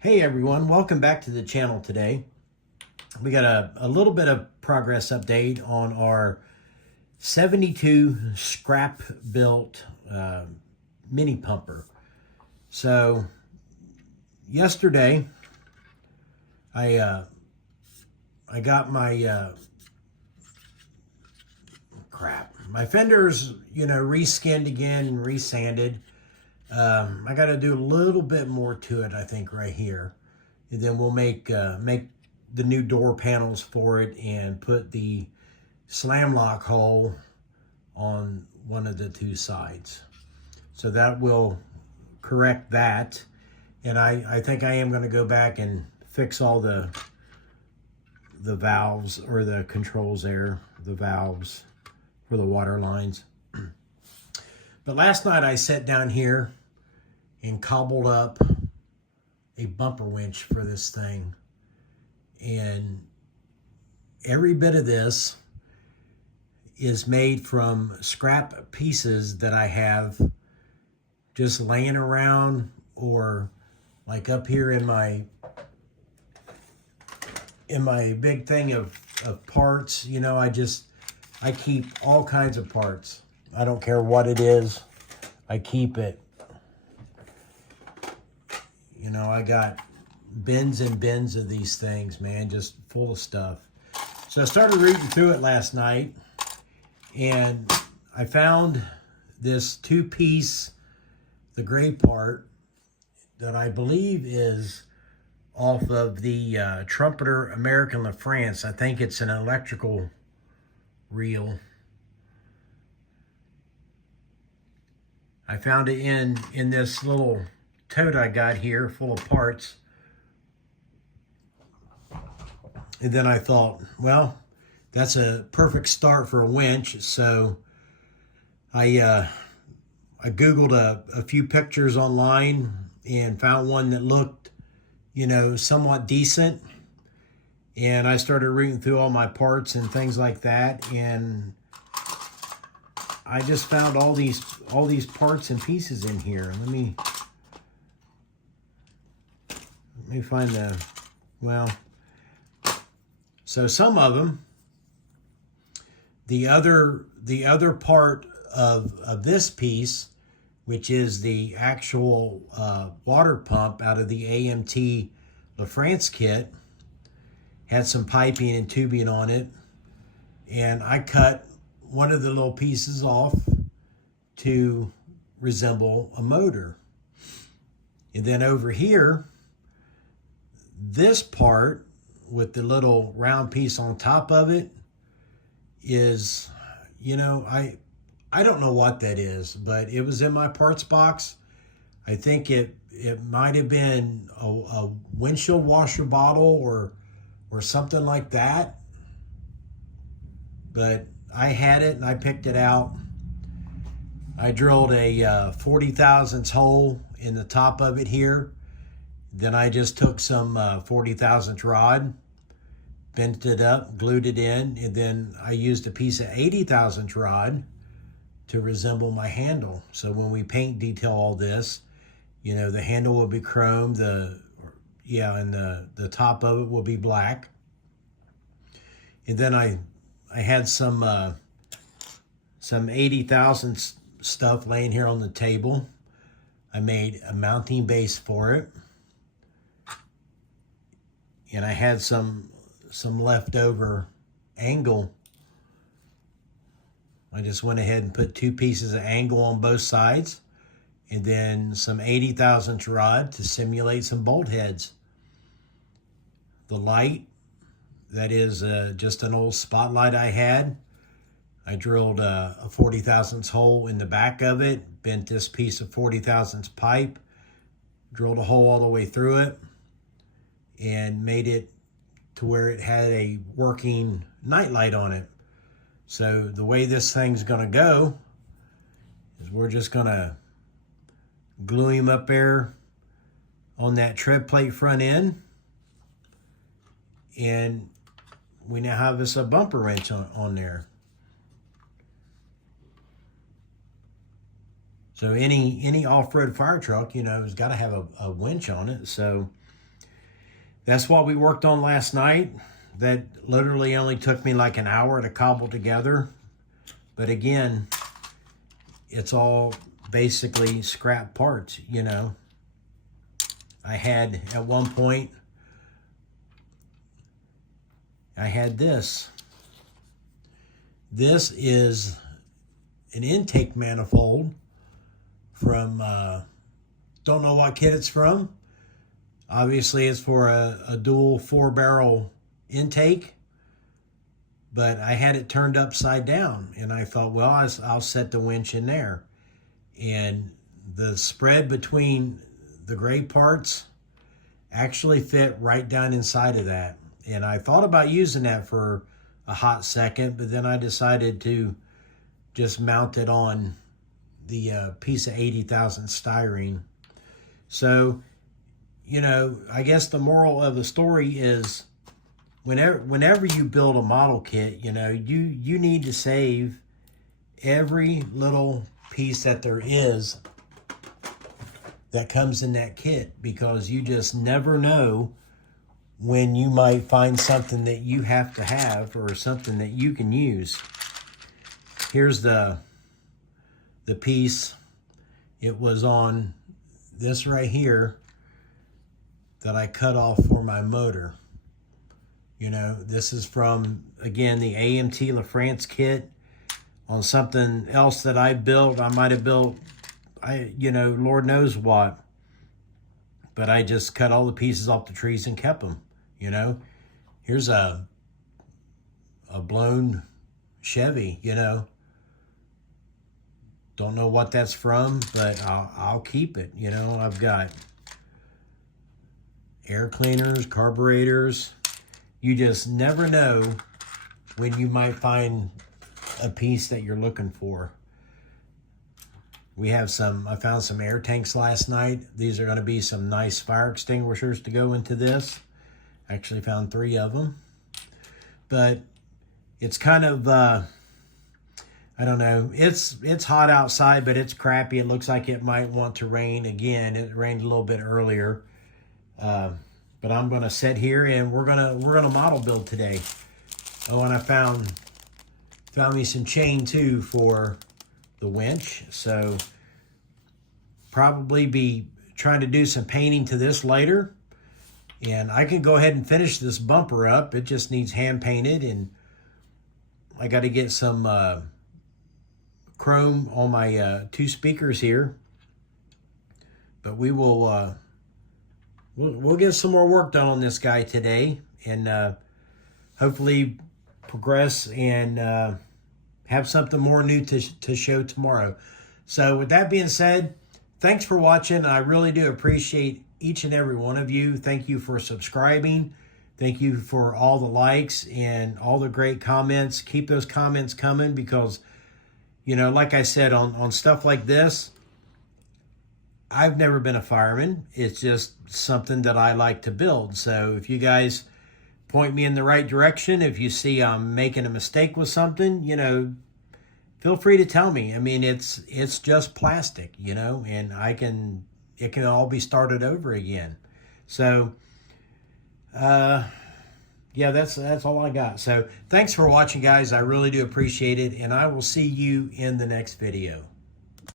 Hey everyone, welcome back to the channel today. We got a little bit of progress update on our 72 scrap built mini pumper. So yesterday I got my my fenders, reskinned again and resanded. I got to do a little bit more to it, I think, right here. And then we'll make the new door panels for it and put the slam lock hole on one of the two sides. So that will correct that. And I think I am going to go back and fix all the valves or the controls there, the valves for the water lines. But last night I sat down here and cobbled up a bumper winch for this thing. And every bit of this is made from scrap pieces that I have just laying around, or like up here in my big thing of parts. I keep all kinds of parts. I don't care what it is, I keep it. I got bins and bins of these things, man, just full of stuff. So I started reading through it last night, and I found this two-piece, the gray part, that I believe is off of the Trumpeter American La France. I think it's an electrical reel. I found it in this little tote I got here full of parts. And then I thought, well, that's a perfect start for a winch. So I Googled a few pictures online and found one that looked, somewhat decent. And I started reading through all my parts and things like that. And I just found all these parts and pieces in here. Let me find so some of them, the other part of this piece, which is the actual water pump out of the AMT La France kit, had some piping and tubing on it, and I cut one of the little pieces off to resemble a motor. And then over here, this part with the little round piece on top of it is, I don't know what that is, but it was in my parts box. I think it might have been a windshield washer bottle or something like that. But I had it and I picked it out. I drilled a 40 thousandths hole in the top of it here. Then I just took some 40 thousandths rod, bent it up, glued it in, and then I used a piece of 80 thousandths rod to resemble my handle. So when we paint detail all this, the handle will be chrome, and the top of it will be black. And then I had some 80 thousandths stuff laying here on the table. I made a mounting base for it. And I had some leftover angle. I just went ahead and put two pieces of angle on both sides, and then some 80 thousandths rod to simulate some bolt heads. The light, that is just an old spotlight I had. I drilled a 40 thousandths hole in the back of it, bent this piece of 40 thousandths pipe, drilled a hole all the way through it, and made it to where it had a working night light on it. So the way this thing's gonna go is we're just gonna glue him up there on that tread plate front end, and we now have us a bumper wrench on there. So any off-road fire truck, has got to have a winch on it. So that's what we worked on last night. That literally only took me like an hour to cobble together. But again, it's all basically scrap parts, you know. I had, at one point, I had this. This is an intake manifold from, don't know what kit it's from. Obviously, it's for a dual 4-barrel intake, but I had it turned upside down, and I thought, well, I'll set the winch in there. And the spread between the gray parts actually fit right down inside of that. And I thought about using that for a hot second, but then I decided to just mount it on the piece of 80,000 styrene. So, you know, I guess the moral of the story is whenever you build a model kit, you know, you need to save every little piece that there is that comes in that kit, because you just never know when you might find something that you have to have or something that you can use. Here's the piece. It was on this right here that I cut off for my motor. You know, this is from, again, the AMT LaFrance kit. On something else that I built, I might have built, you know, Lord knows what. But I just cut all the pieces off the trees and kept them, you know. Here's a blown Chevy, you know. Don't know what that's from, but I'll keep it, you know. I've got air cleaners, carburetors. You just never know when you might find a piece that you're looking for. We have I found some air tanks last night. These are going to be some nice fire extinguishers to go into this. Actually found 3 of them. But it's kind of, I don't know. It's hot outside, but it's crappy. It looks like it might want to rain again. It rained a little bit earlier. But I'm going to sit here and we're gonna model build today. Oh, and I found me some chain too for the winch. So probably be trying to do some painting to this later. And I can go ahead and finish this bumper up. It just needs hand painted, and I got to get some chrome on my 2 speakers here. But we will we'll get some more work done on this guy today, and hopefully progress and have something more new to show tomorrow. So with that being said, thanks for watching. I really do appreciate each and every one of you. Thank you for subscribing. Thank you for all the likes and all the great comments. Keep those comments coming, because, you know, like I said, on stuff like this, I've never been a fireman. It's just something that I like to build. So if you guys point me in the right direction, if you see I'm making a mistake with something, you know, feel free to tell me. I mean, it's just plastic, you know, and it can all be started over again. So, yeah, that's all I got. So thanks for watching, guys. I really do appreciate it, and I will see you in the next video.